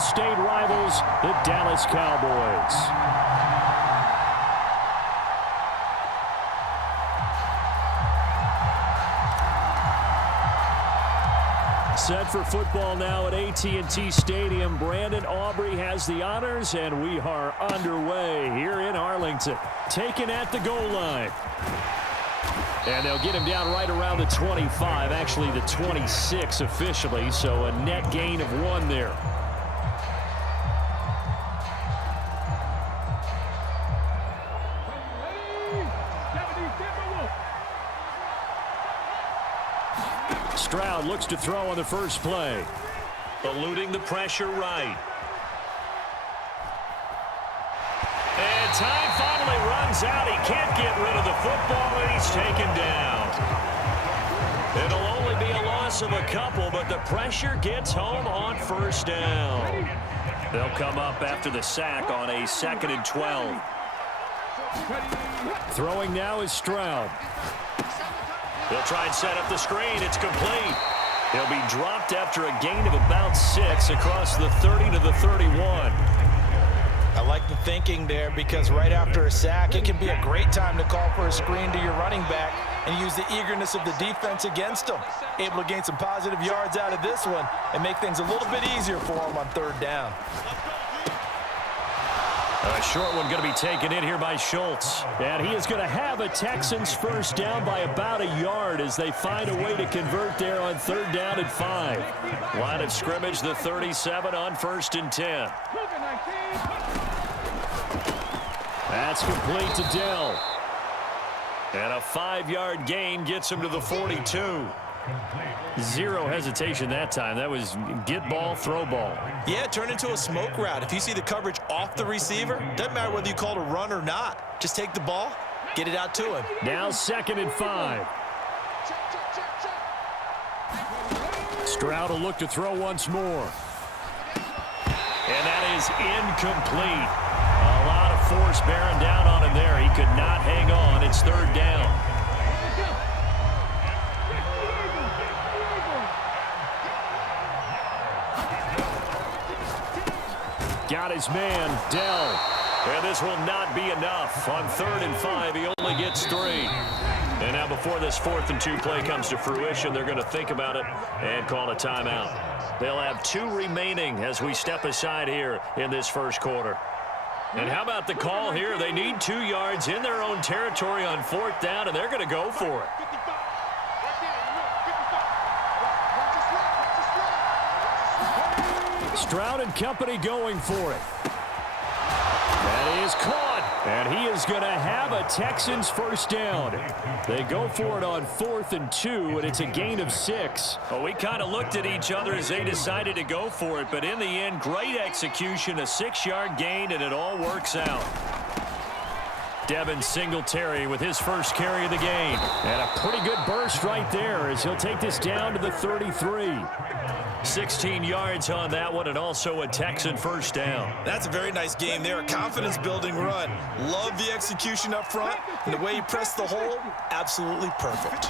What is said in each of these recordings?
in-state rivals, the Dallas Cowboys. Set for football now at AT&T Stadium. Brandon Aubrey has the honors, and we are underway here in Arlington. Taken at the goal line. And they'll get him down right around the 25, actually the 26 officially, so a net gain of 1 there. Stroud looks to throw on the first play. Eluding the pressure right. And time finally runs out. He can't get rid of the football, and he's taken down. It'll only be a loss of a couple, but the pressure gets home on first down. They'll come up after the sack on a 2nd and 12. Throwing now is Stroud. He'll try and set up the screen. It's complete. He'll be dropped after a gain of about 6 across the 30 to the 31. I like the thinking there, because right after a sack, it can be a great time to call for a screen to your running back and use the eagerness of the defense against him. Able to gain some positive yards out of this one and make things a little bit easier for him on 3rd down. A short one going to be taken in here by Schultz. And he is going to have a Texans first down by about a yard as they find a way to convert there on 3rd down and 5. Line of scrimmage, the 37 on 1st and 10. That's complete to Dell. And a 5-yard gain gets him to the 42. Zero hesitation that time. That was get ball, throw ball. Yeah, turn into a smoke route. If you see the coverage off the receiver, doesn't matter whether you call it a run or not. Just take the ball, get it out to him. Now 2nd and 5. Stroud will look to throw once more. And that is incomplete. A lot of force bearing down on him there. He could not hang on. It's 3rd down. Got his man, Dell. And this will not be enough. On 3rd and 5, he only gets 3. And now before this 4th and 2 play comes to fruition, they're going to think about it and call a timeout. They'll have 2 remaining as we step aside here in this first quarter. And how about the call here? They need 2 yards in their own territory on 4th down, and they're going to go for it. Stroud and company going for it. That is caught. And he is going to have a Texans first down. They go for it on 4th and 2, and it's a gain of 6. Well, we kind of looked at each other as they decided to go for it, but in the end, great execution, a 6-yard gain, and it all works out. Devin Singletary with his first carry of the game. And a pretty good burst right there as he'll take this down to the 33. 16 yards on that one, and also a Texan first down. That's a very nice game there, a confidence-building run. Love the execution up front, and the way he pressed the hole, absolutely perfect.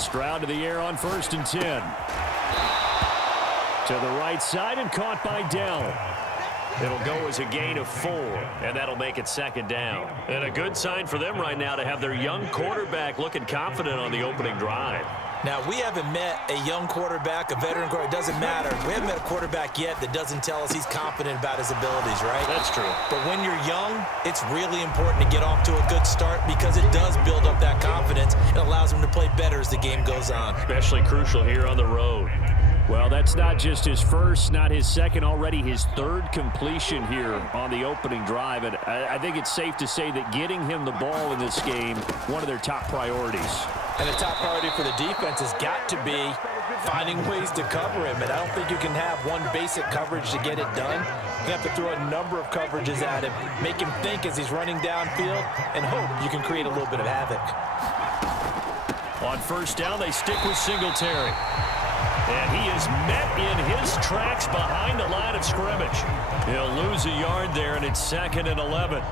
Stroud to the air on 1st and 10. To the right side and caught by Dell. It'll go as a gain of 4, and that'll make it 2nd down. And a good sign for them right now to have their young quarterback looking confident on the opening drive. Now, we haven't met a young quarterback, a veteran quarterback. It doesn't matter. We haven't met a quarterback yet that doesn't tell us he's confident about his abilities, right? That's true. But when you're young, it's really important to get off to a good start because it does build up that confidence. It allows him to play better as the game goes on. Especially crucial here on the road. Well, that's not just his first, not his second, already his 3rd completion here on the opening drive. And I think it's safe to say that getting him the ball in this game, one of their top priorities. And the top priority for the defense has got to be finding ways to cover him. And I don't think you can have one basic coverage to get it done. You have to throw a number of coverages at him, make him think as he's running downfield, and hope you can create a little bit of havoc. On 1st down, they stick with Singletary. And he is met in his tracks behind the line of scrimmage. He'll lose a yard there, and it's 2nd and 11.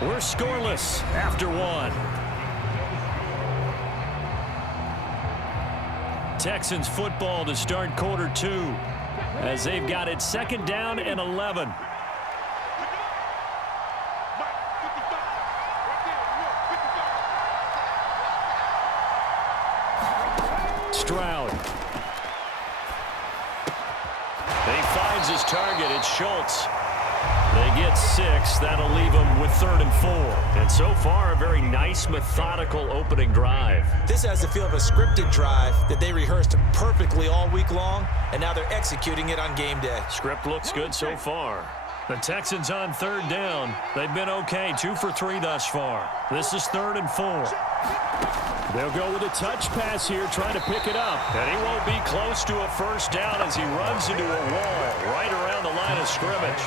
We're scoreless after 1. Texans football to start quarter 2 as they've got it 2nd down and 11. Stroud. He finds his target. It's Schultz. They get 6. That'll leave them with 3rd and 4. And so far, a very nice, methodical opening drive. This has the feel of a scripted drive that they rehearsed perfectly all week long, and now they're executing it on game day. Script looks good so far. The Texans on 3rd down. They've been okay, 2 for 3 thus far. This is 3rd and 4. They'll go with a touch pass here, trying to pick it up. And he won't be close to a 1st down as he runs into a wall right around the line of scrimmage.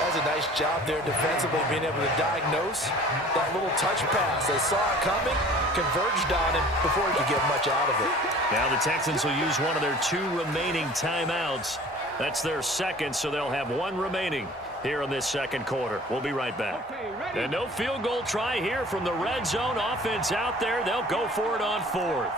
That's a nice job there defensively, being able to diagnose that little touch pass. They saw it coming, converged on him before he could get much out of it. Now the Texans will use one of their 2 remaining timeouts. That's their 2nd, so they'll have 1 remaining here in this 2nd quarter. We'll be right back. And no field goal try here from the red zone offense out there. They'll go for it on 4th.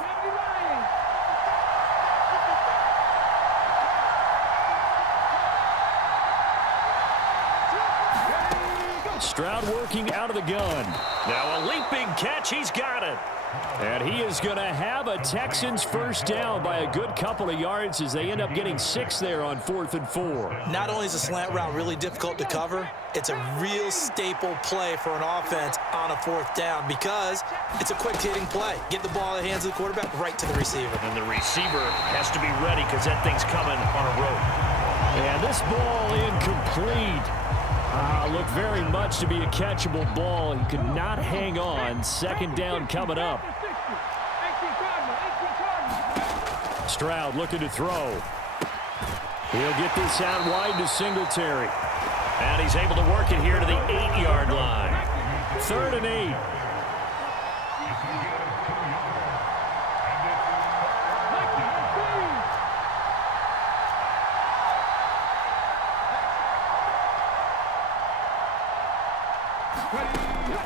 Stroud working out of the gun. Now a leaping catch. He's got it. And he is going to have a Texans 1st down by a good couple of yards as they end up getting 6 there on 4th and 4. Not only is a slant route really difficult to cover, it's a real staple play for an offense on a 4th down because it's a quick-hitting play. Get the ball in the hands of the quarterback right to the receiver. And the receiver has to be ready because that thing's coming on a rope. And this ball incomplete. Looked very much to be a catchable ball. He could not hang on. 2nd down coming up. Stroud looking to throw. He'll get this out wide to Singletary. And he's able to work it here to the 8-yard line. 3rd and 8.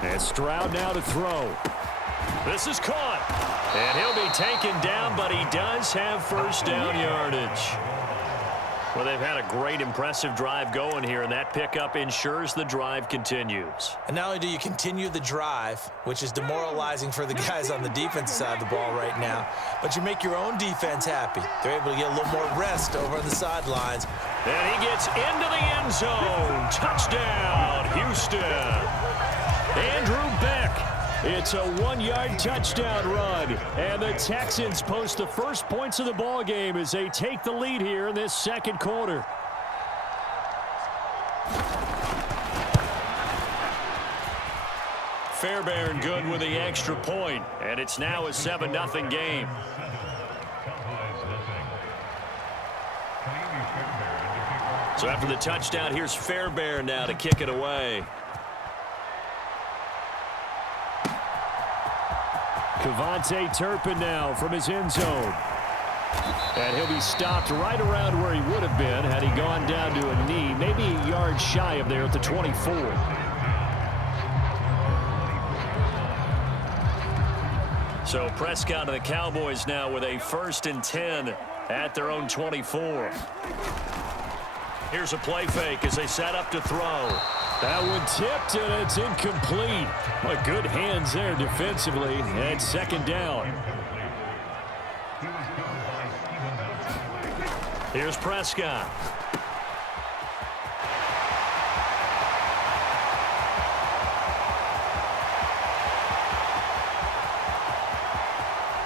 And Stroud now to throw. This is caught. And he'll be taken down, but he does have 1st down yardage. Well, they've had a great, impressive drive going here, and that pickup ensures the drive continues. And not only do you continue the drive, which is demoralizing for the guys on the defensive side of the ball right now, but you make your own defense happy. They're able to get a little more rest over on the sidelines. And he gets into the end zone. Touchdown, Houston. Andrew Beck. It's a 1-yard touchdown run. And the Texans post the first points of the ball game as they take the lead here in this 2nd quarter. Fairbairn good with the extra point, and it's now a 7-0 game. So after the touchdown, here's Fairbairn now to kick it away. Kevontae Turpin now from his end zone. And he'll be stopped right around where he would have been had he gone down to a knee, maybe a yard shy of there at the 24. So Prescott and the Cowboys now with a 1st and 10 at their own 24. Here's a play fake as they set up to throw. That one tipped, and it's incomplete. But good hands there defensively, and 2nd down. Here's Prescott.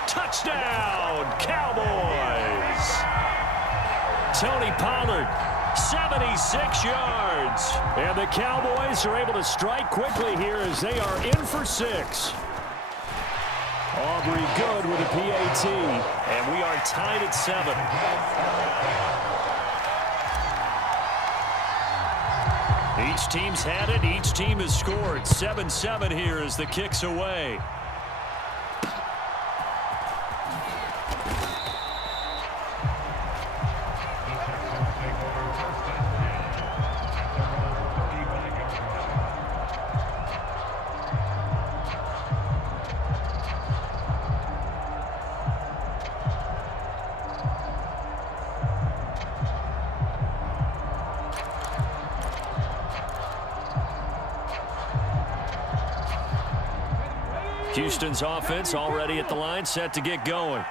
Touchdown, Cowboys! Tony Pollard, 76 yards. And the Cowboys are able to strike quickly here as they are in for 6. Aubrey good with a PAT. And we are tied at 7. Each team's had it. Each team has scored. 7-7 here as the kick's away. Houston's offense already at the line, set to get going.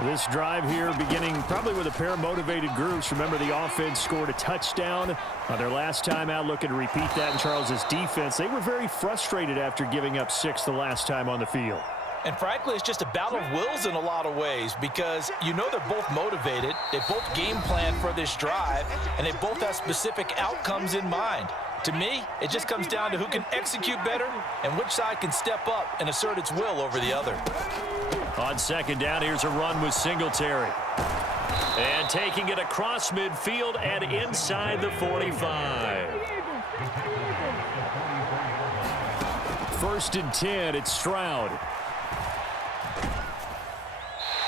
This drive here beginning probably with a pair of motivated groups. Remember, the offense scored a touchdown on their last time out, looking to repeat that in Charles's defense. They were very frustrated after giving up 6 the last time on the field. And frankly, it's just a battle of wills in a lot of ways because you know they're both motivated, they both game plan for this drive, and they both have specific outcomes in mind. To me, it just comes down to who can execute better and which side can step up and assert its will over the other. On second down, here's a run with Singletary. And taking it across midfield and inside the 45. 1st and 10, it's Stroud.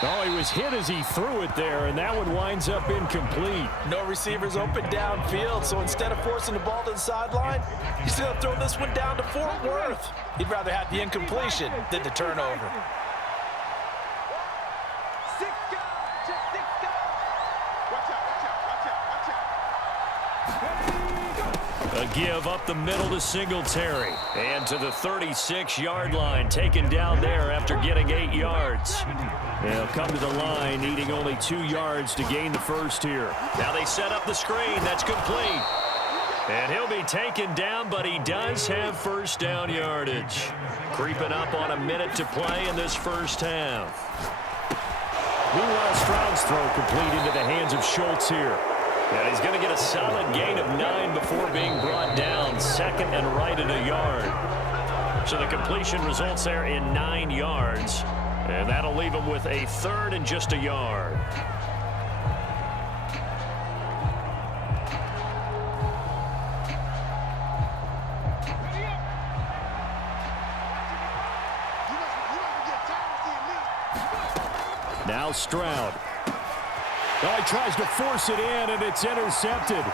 Oh, he was hit as he threw it there, and that one winds up incomplete. No receivers open downfield, so instead of forcing the ball to the sideline, he's going to throw this one down to Fort Worth. He'd rather have the incompletion than the turnover. A give up the middle to Singletary. And to the 36-yard line, taken down there after getting 8 yards. They'll come to the line, needing only 2 yards to gain the first here. Now they set up the screen. That's complete. And he'll be taken down, but he does have first down yardage. Creeping up on a minute to play in this first half. Meanwhile, Stroud's throw complete into the hands of Schultz here. And he's going to get a solid gain of 9 before being brought down. 2nd and right at a yard. So the completion results there in 9 yards. And that'll leave him with a 3rd and just a yard. Now Stroud. Oh, he tries to force it in, and it's intercepted.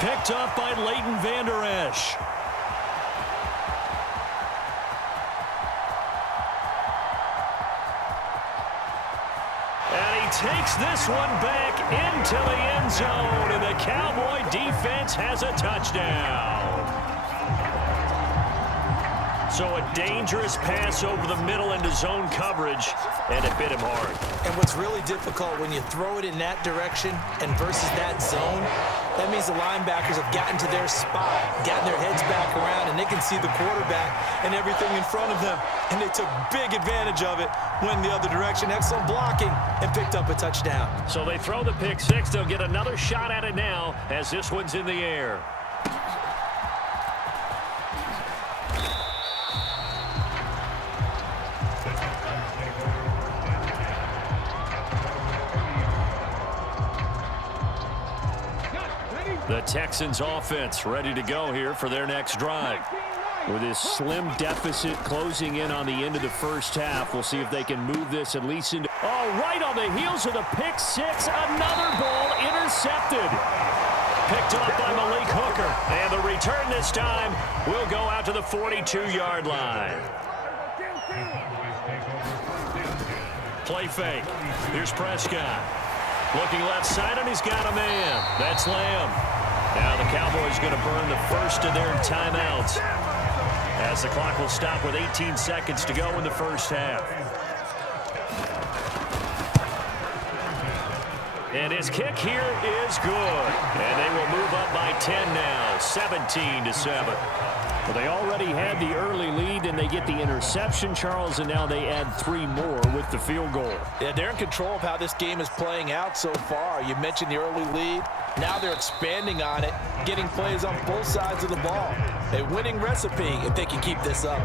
Picked up by Leighton Vander Esch. And he takes this one back into the end zone, and the Cowboy defense has a touchdown. So a dangerous pass over the middle into zone coverage, and it bit him hard. And what's really difficult when you throw it in that direction and versus that zone, that means the linebackers have gotten to their spot, gotten their heads back around, and they can see the quarterback and everything in front of them. And they took big advantage of it, went the other direction, excellent blocking, and picked up a touchdown. So they throw the pick six. They'll get another shot at it now as this one's in the air. The Texans offense ready to go here for their next drive. With this slim deficit closing in on the end of the first half, we'll see if they can move this at least into... Oh, right on the heels of the pick six, another ball intercepted. Picked up by Malik Hooker, and the return this time will go out to the 42-yard line. Play fake. Here's Prescott. Looking left side, and he's got a man. That's Lamb. Now the Cowboys going to burn the first of their timeouts as the clock will stop with 18 seconds to go in the first half. And his kick here is good. And they will move up by 10 now, 17-7. Well, they already had the early lead, and they get the interception, Charles, and now they add 3 more with the field goal. Yeah, they're in control of how this game is playing out so far. You mentioned the early lead. Now they're expanding on it, getting plays on both sides of the ball. A winning recipe if they can keep this up.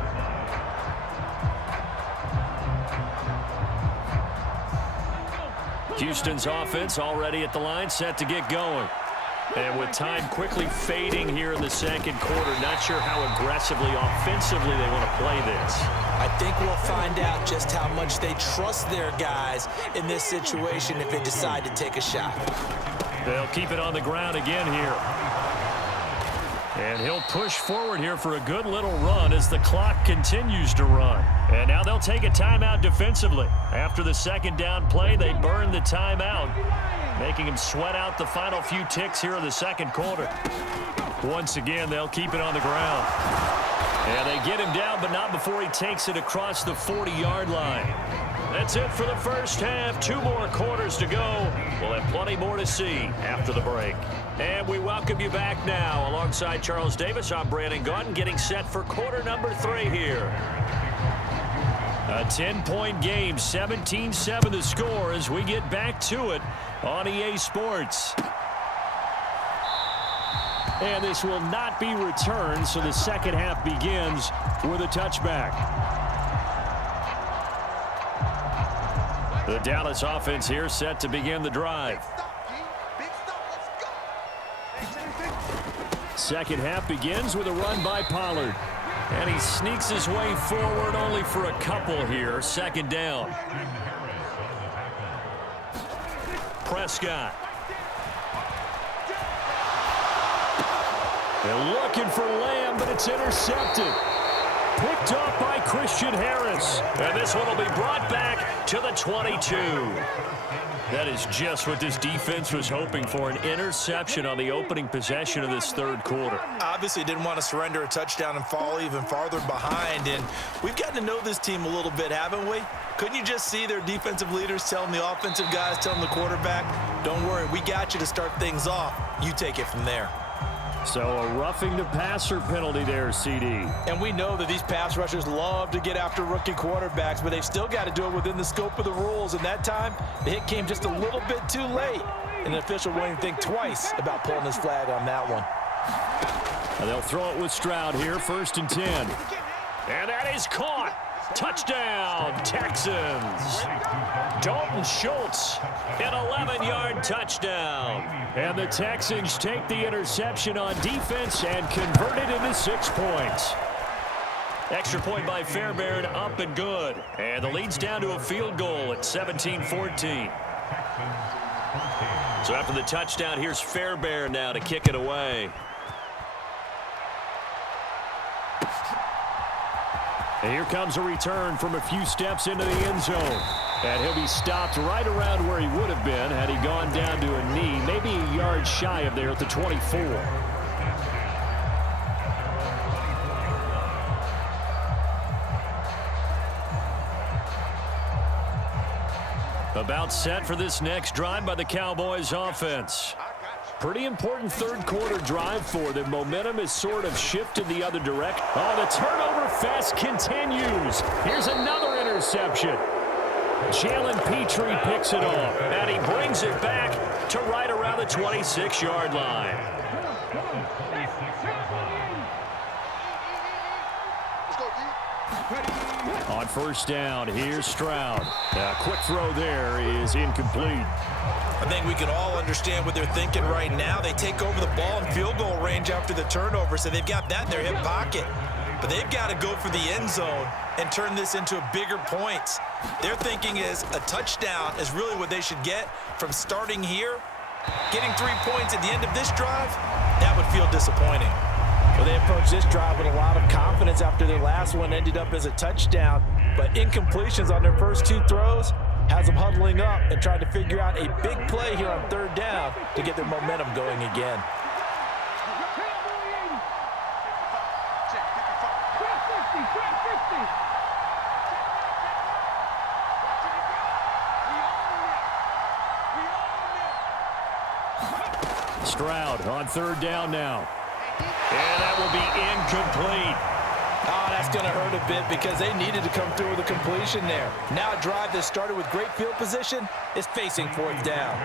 Houston's offense already at the line, set to get going. And with time quickly fading here in the second quarter, not sure how aggressively, offensively they want to play this. I think we'll find out just how much they trust their guys in this situation if they decide to take a shot. They'll keep it on the ground again here. And he'll push forward here for a good little run as the clock continues to run. And now they'll take a timeout defensively. After the second down play, they burn the timeout, making him sweat out the final few ticks here in the second quarter. Once again, they'll keep it on the ground. And they get him down, but not before he takes it across the 40-yard line. That's it for the first half. 2 more quarters to go. We'll have plenty more to see after the break. And we welcome you back now. Alongside Charles Davis, I'm Brandon Gaudin, getting set for quarter number 3 here. A 10-point game, 17-7 the score as we get back to it on EA Sports. And this will not be returned, so the second half begins with a touchback. The Dallas offense here set to begin the drive. Second half begins with a run by Pollard. And he sneaks his way forward only for a couple here. Second down. Prescott. They're looking for Lamb, but it's intercepted. Picked up by Christian Harris. And this one will be brought back to the 22. That is just what this defense was hoping for, an interception on the opening possession of this third quarter. Obviously didn't want to surrender a touchdown and fall even farther behind. And we've gotten to know this team a little bit, haven't we? Couldn't you just see their defensive leaders telling the offensive guys, telling the quarterback, don't worry, we got you to start things off. You take it from there. So a roughing the passer penalty there, CD. And we know that these pass rushers love to get after rookie quarterbacks, but they've still got to do it within the scope of the rules. And that time, the hit came just a little bit too late. And the official won't even think twice about pulling his flag on that one. And they'll throw it with Stroud here, 1st and 10. And that is caught. Touchdown, Texans. Dalton Schultz, an 11-yard touchdown. And the Texans take the interception on defense and convert it into 6 points. Extra point by Fairbairn, up and good. And the lead's down to a field goal at 17-14. So after the touchdown, here's Fairbairn now to kick it away. And here comes a return from a few steps into the end zone. And he'll be stopped right around where he would have been had he gone down to a knee, maybe a yard shy of there at the 24. About set for this next drive by the Cowboys offense. Pretty important third quarter drive for them. Momentum has sort of shifted the other direction. Oh, the turnover fest continues. Here's another interception. Jalen Petrie picks it off, and he brings it back to right around the 26-yard line. On 1st down, here's Stroud. A quick throw there is incomplete. I think we can all understand what they're thinking right now. They take over the ball in field goal range after the turnover, so they've got that in their hip pocket. But they've got to go for the end zone and turn this into a bigger points. Their thinking is a touchdown is really what they should get from starting here. Getting 3 points at the end of this drive, that would feel disappointing. Well, they approached this drive with a lot of confidence after their last one ended up as a touchdown. But incompletions on their first 2 throws has them huddling up and trying to figure out a big play here on 3rd down to get their momentum going again. Stroud on 3rd down now. And that will be incomplete. Oh, that's going to hurt a bit because they needed to come through with a completion there. Now a drive that started with great field position is facing 4th down.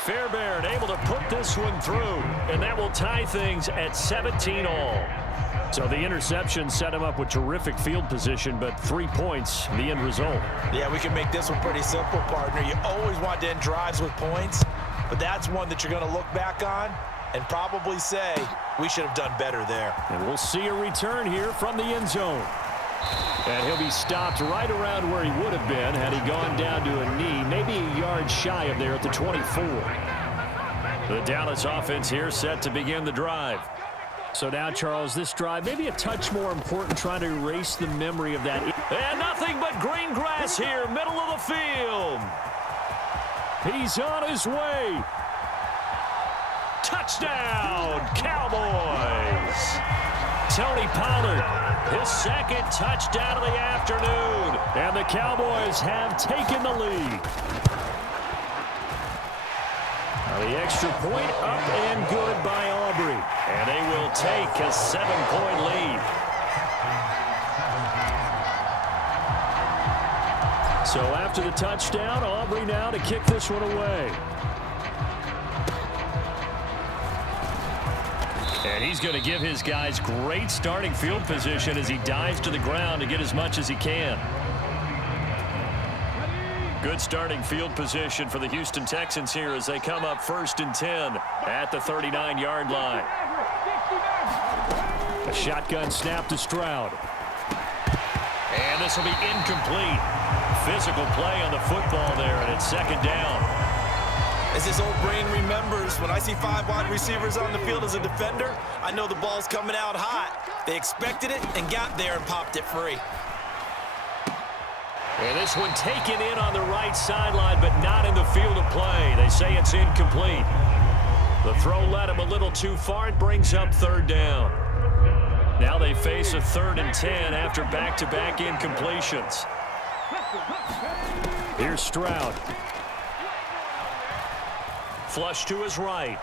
Fairbairn able to put this one through, and that will tie things at 17-all. So the interception set him up with terrific field position, but 3 points, the end result. Yeah, we can make this one pretty simple, partner. You always want to end drives with points, but that's one that you're going to look back on and probably say, we should have done better there. And we'll see a return here from the end zone. And he'll be stopped right around where he would have been had he gone down to a knee, maybe a yard shy of there at the 24. The Dallas offense here set to begin the drive. So now, Charles, this drive maybe a touch more important, trying to erase the memory of that. And nothing but green grass here, middle of the field. He's on his way. Touchdown, Cowboys. Tony Pollard, his second touchdown of the afternoon. And the Cowboys have taken the lead. The extra point up and good by Aubrey. And they will take a 7-point lead. So after the touchdown, Aubrey now to kick this one away. And he's going to give his guys great starting field position as he dives to the ground to get as much as he can. Good starting field position for the Houston Texans here as they come up 1st and 10 at the 39-yard line. A shotgun snap to Stroud. And this will be incomplete. Physical play on the football there, and it's 2nd down. As his old brain remembers, when I see 5 wide receivers on the field as a defender, I know the ball's coming out hot. They expected it and got there and popped it free. And this one taken in on the right sideline, but not in the field of play. They say it's incomplete. The throw led him a little too far. It brings up 3rd down. Now they face a 3rd and 10 after back-to-back incompletions. Here's Stroud. Flush to his right.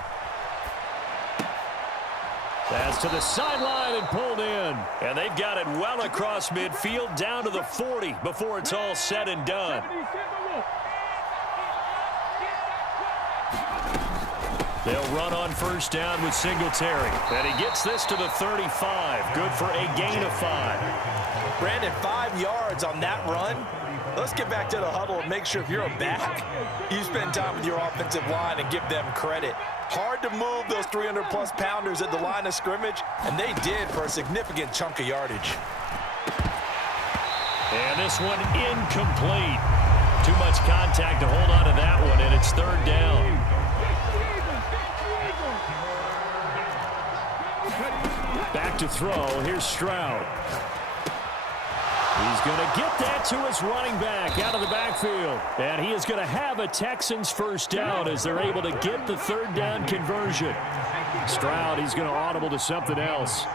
Pass to the sideline and pulled in. And they've got it well across midfield down to the 40 before it's all said and done. They'll run on 1st down with Singletary. And he gets this to the 35. Good for a gain of 5. Brandon, 5 yards on that run. Let's get back to the huddle and make sure if you're a back, you spend time with your offensive line and give them credit. Hard to move those 300-plus pounders at the line of scrimmage, and they did for a significant chunk of yardage. And this one incomplete. Too much contact to hold on to that one, and it's 3rd down. Back to throw. Here's Stroud. He's going to get that to his running back out of the backfield. And he is going to have a Texans 1st down as they're able to get the 3rd down conversion. Stroud, he's going to audible to something else.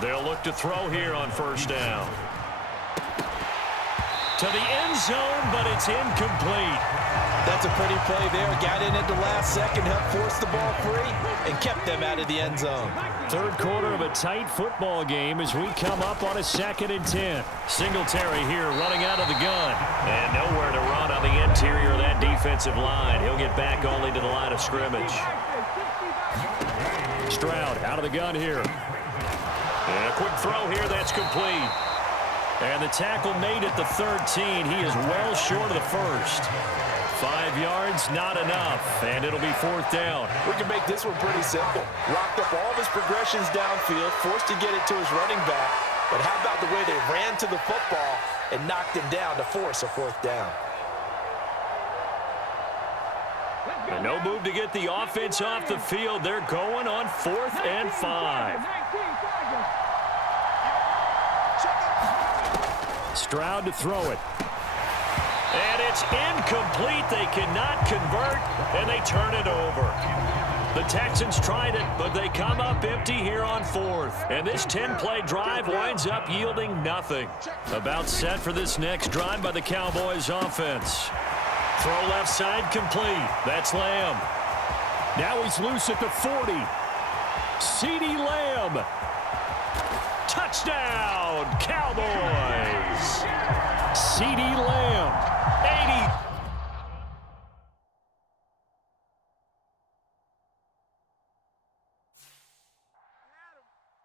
They'll look to throw here on 1st down. To the end zone, but it's incomplete. That's a pretty play there. Got in at the last second, helped force the ball free, and kept them out of the end zone. 3rd quarter of a tight football game as we come up on a 2nd and 10. Singletary here running out of the gun. And nowhere to run on the interior of that defensive line. He'll get back only to the line of scrimmage. Stroud out of the gun here. And a quick throw here that's complete. And the tackle made at the 13. He is well short of the 1st. 5 yards, not enough, and it'll be 4th down. We can make this one pretty simple. Locked up all of his progressions downfield, forced to get it to his running back. But how about the way they ran to the football and knocked him down to force a 4th down? And no move to get the offense off the field. They're going on 4th and 5. Stroud to throw it. And it's incomplete. They cannot convert, and they turn it over. The Texans tried it, but they come up empty here on 4th. And this 10-play drive winds up yielding nothing. About set for this next drive by the Cowboys offense. Throw left side complete. That's Lamb. Now he's loose at the 40. CeeDee Lamb. Touchdown, Cowboys. CeeDee Lamb,